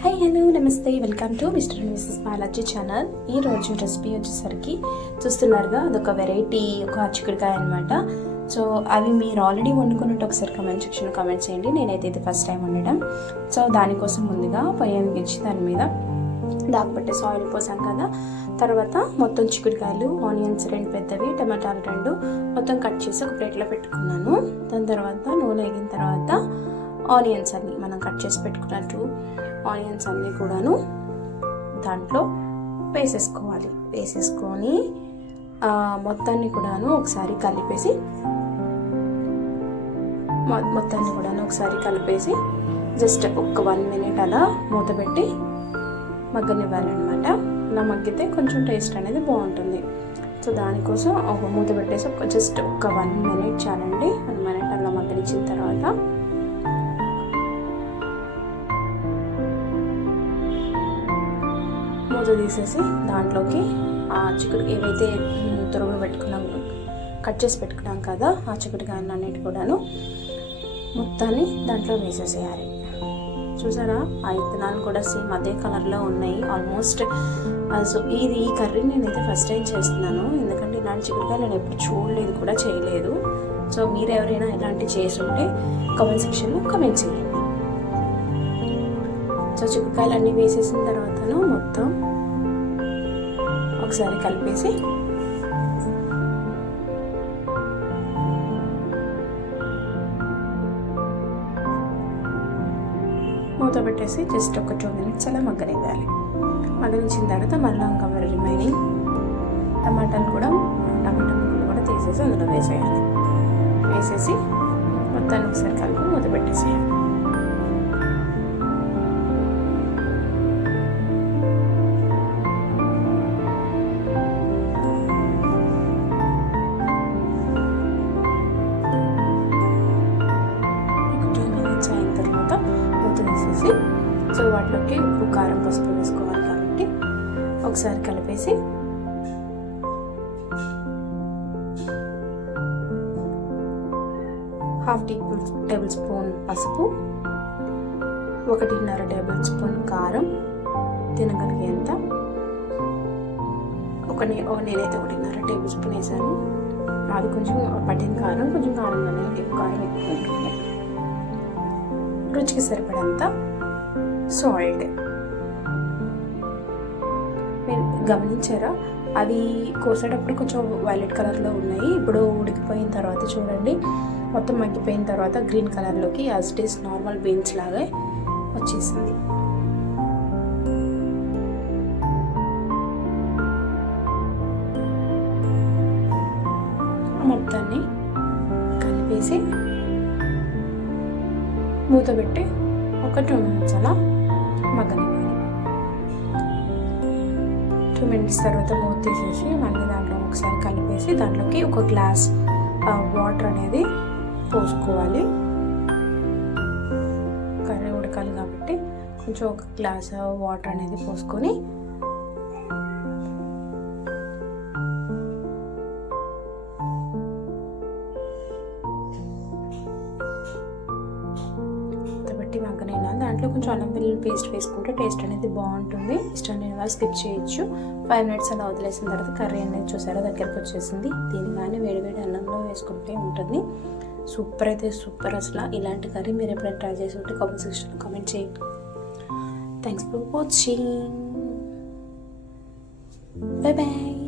Hi hello నమస్తే welcome to mister and missus Balaji channel ఈ రోజు రెసిపీ వచ్చేసరికి చూస్తున్నారుగా అదొక వెరైటీ ఒక చిక్కుడుకాయ అనమాట సో అవి మీరు ఆల్రెడీ వండుకున్నట్టు ఒకసారి కమెంట్ సెక్షన్ కమెంట్ చేయండి. నేనైతే ఇది ఫస్ట్ టైం వండడం. సో దానికోసం ముందుగా పొయ్యి ఇచ్చి దాని మీద దాగబట్టే సాయిల్ పోసాం కదా. తర్వాత మొత్తం చిక్కుడుకాయలు ఆనియన్స్ రెండు పెద్దవి టమాటాలు రెండు మొత్తం కట్ చేసి ఒక ప్లేట్లో పెట్టుకున్నాను. దాని తర్వాత నూనె వేగిన తర్వాత ఆనియన్స్ అన్ని మనం కట్ చేసి పెట్టుకున్నట్టు ఆనియన్స్ అన్నీ కూడాను దాంట్లో వేసేసుకోవాలి. వేసేసుకొని మొత్తాన్ని కూడాను ఒకసారి కలిపేసి మొత్తాన్ని కూడాను ఒకసారి కలిపేసి జస్ట్ ఒక వన్ మినిట్ అలా మూత పెట్టి మగ్గనివ్వాలన్నమాట. అలా మగ్గితే కొంచెం టేస్ట్ అనేది బాగుంటుంది. సో దానికోసం ఒక మూత పెట్టేసి ఒక జస్ట్ ఒక వన్ మినిట్ చాలండి. వన్ మినిట్ అలా మగ్గనిచ్చిన తర్వాత మూత తీసేసి దాంట్లోకి ఆ చిక్కుడు ఏవైతే మ్, తురుము పెట్టుకున్నాం కట్ చేసి పెట్టుకున్నాం కదా ఆ చిక్కుడుకాయలు అన్నిటి కూడాను మొత్తాన్ని దాంట్లో వేసేసేయాలి. చూసారా? ఆ విత్తనాలు కూడా సేమ్ అదే కలర్లో ఉన్నాయి. ఆల్మోస్ట్ సో ఇది ఈ కర్రీ నేనైతే ఫస్ట్ టైం చేస్తున్నాను. ఎందుకంటే ఇలాంటి చిక్కుడుకాయలు నేను ఎప్పుడు చూడలేదు కూడా చేయలేదు. సో మీరు ఎవరైనా ఇలాంటి చేసి ఉంటే కామెంట్ సెక్షన్లో కమెంట్ చేయండి. సో చిక్కుడుకాయలు అన్నీ వేసేసిన తర్వాతను మొత్తం ఒకసారి కలిపేసి. మూత పెట్టేసి జస్ట్ ఒక టూ మినిట్స్ అలా మగ్గనివ్వాలి. మగ్గనించిన తర్వాత మళ్ళీ ఇంకా మరి రిమైనింగ్ టమాటాలు కూడా టమాటా ముక్కలు కూడా తీసేసి అందులో వేసేయాలి. వేసేసి మొత్తాన్ని ఒకసారి కలిపి మూత పెట్టేసేయాలి. మూత సో వాటిలోకి ఉప్పు కారం పసుపు వేసుకోవాలి కాబట్టి ఒకసారి కలిపేసి హాఫ్ టేబుల్ టేబుల్ స్పూన్ పసుపు ఒకటిన్నర టేబుల్ స్పూన్ కారం తినగలిగేంత. ఒక ఒక నేనైతే ఒకటిన్నర టేబుల్ స్పూన్ వేసాను. అది కొంచెం పట్టిన కారం కొంచెం కారంగానే ఎక్కువ కారం ఎక్కువ ఉంటుంది రుచికి సరిపడంత సాల్ట్ మీరు గమనించారా? అవి కోసేటప్పుడు కొంచెం వైలెట్ కలర్లో ఉన్నాయి. ఇప్పుడు ఉడికిపోయిన తర్వాత చూడండి. మొత్తం మగ్గిపోయిన తర్వాత గ్రీన్ కలర్లోకి as it is normal beans లాగా వచ్చేసింది. మొత్తాన్ని కలిపేసి మూత పెట్టి ఒక టూ మినిట్స్ అలా మగ్గనివ్వాలి. టూ మినిట్స్ తర్వాత మూత తీసేసి మళ్ళీ దాంట్లో ఒకసారి కలిపేసి దాంట్లోకి ఒక గ్లాస్ వాటర్ అనేది పోసుకోవాలి. కర్రీ ఉడకాలి కాబట్టి కొంచెం ఒక గ్లాస్ వాటర్ అనేది పోసుకొని పెట్టి మగ్గనైనా దాంట్లో కొంచెం అల్లం వెల్లుల్లి పేస్ట్ వేసుకుంటే టేస్ట్ అనేది బాగుంటుంది. ఇష్టం లేని వాళ్ళు స్కిప్ చేయొచ్చు. ఫైవ్ మినిట్స్ అలా వదిలేసిన తర్వాత కర్రీ అనేది చూసారా? దగ్గరకు వచ్చేసింది. దీన్ని కానీ వేడివేడి అన్నంలో వేసుకుంటే ఉంటుంది. సూపర్ అయితే సూపర్ అసలు. ఇలాంటి కర్రీ మీరు ఎప్పుడైనా ట్రై చేసి ఉంటే కామెంట్ సెక్షన్లో కామెంట్ చేయండి. Thanks for watching bye bye